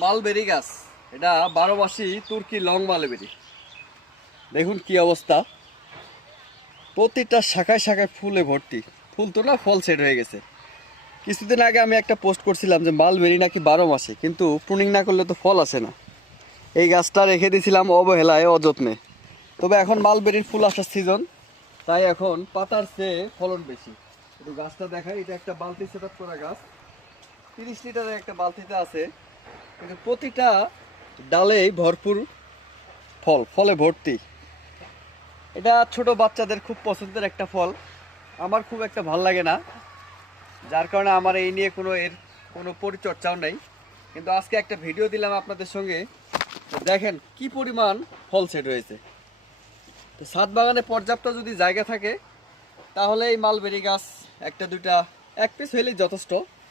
Mulberry গাছ, এটা 12 মাসি তুর্কি লং মালবেরি। দেখুন কি অবস্থা, প্রতিটা শাখায় শাখায় ফুলে ভর্তি। ফুল তো না, ফল সেট হয়ে গেছে। কিছুদিন আগে আমি একটা পোস্ট করছিলাম যে মালবেরি নাকি 12 মাসে, কিন্তু প্রুনিং না করলে তো ফল আসে না। এই গাছটা রেখে দিয়েছিলাম অবহেলায়, অযত্নে। তবে এখন মালবেরির ফুল আসার সিজন, তাই এখন পাতার চেয়ে ফলন বেশি। একটু গাছটা দেখাই, এটা একটা বালতি সেট আপ করা গাছ, 30 লিটারের একটা বালতিতে আছে, কিন্তু প্রতিটা ডালেই ভরপুর ফল, ফলে ভর্তি। এটা ছোট বাচ্চাদের খুব পছন্দের একটা ফল। আমার খুব একটা ভাল লাগে না, যার কারণে আমার এই নিয়ে কোনো পরিচর্যাও নেই। কিন্তু আজকে একটা ভিডিও দিলাম আপনাদের সঙ্গে, দেখেন কি পরিমাণ ফল সেট হয়েছে। তো ছাদ বাগানে পর্যাপ্ত যদি জায়গা থাকে, তাহলে এই মালবেরি গাছ একটা দুইটা, এক পিস হইলেই যথেষ্ট।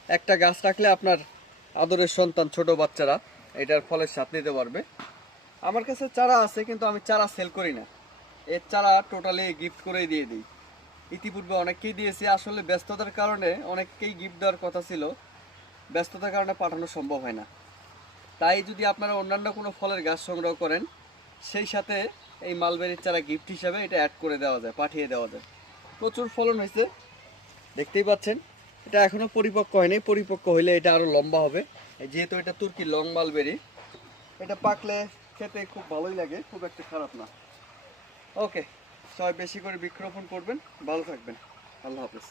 একটা গাছ রাখলে আপনার আদরের সন্তান, ছোট বাচ্চারা এটার ফলের স্বাদ নিতে পারবে। আমার কাছে চারা আছে, কিন্তু আমি চারা সেল করি না। এর চারা টোটালি গিফট করেই দিয়ে দিই। ইতিপূর্বে অনেককেই দিয়েছি, আসলে ব্যস্ততার কারণে অনেককেই গিফট দেওয়ার কথা ছিল, ব্যস্ততার কারণে পাঠানো সম্ভব হয় না। তাই যদি আপনারা অন্যান্য কোনো ফলের গাছ সংগ্রহ করেন, সেই সাথে এই মালবেরির চারা গিফট হিসাবে এটা অ্যাড করে দেওয়া যায়, পাঠিয়ে দেওয়া যায়। প্রচুর ফলন হয়েছে, দেখতেই পাচ্ছেন। এটা এখনো পরিপক্ক হয়নি, পরিপক্ক হইলে এটা আরো লম্বা হবে। যেহেতু এটা তুর্কি লং মালবেরি, এটা পাকলে খেতে খুব ভালোই লাগে, খুব একটা খারাপ না। ওকে, সবাই বেশি করে বৃক্ষরোপণ করবেন, ভালো থাকবেন। আল্লাহ হাফেজ।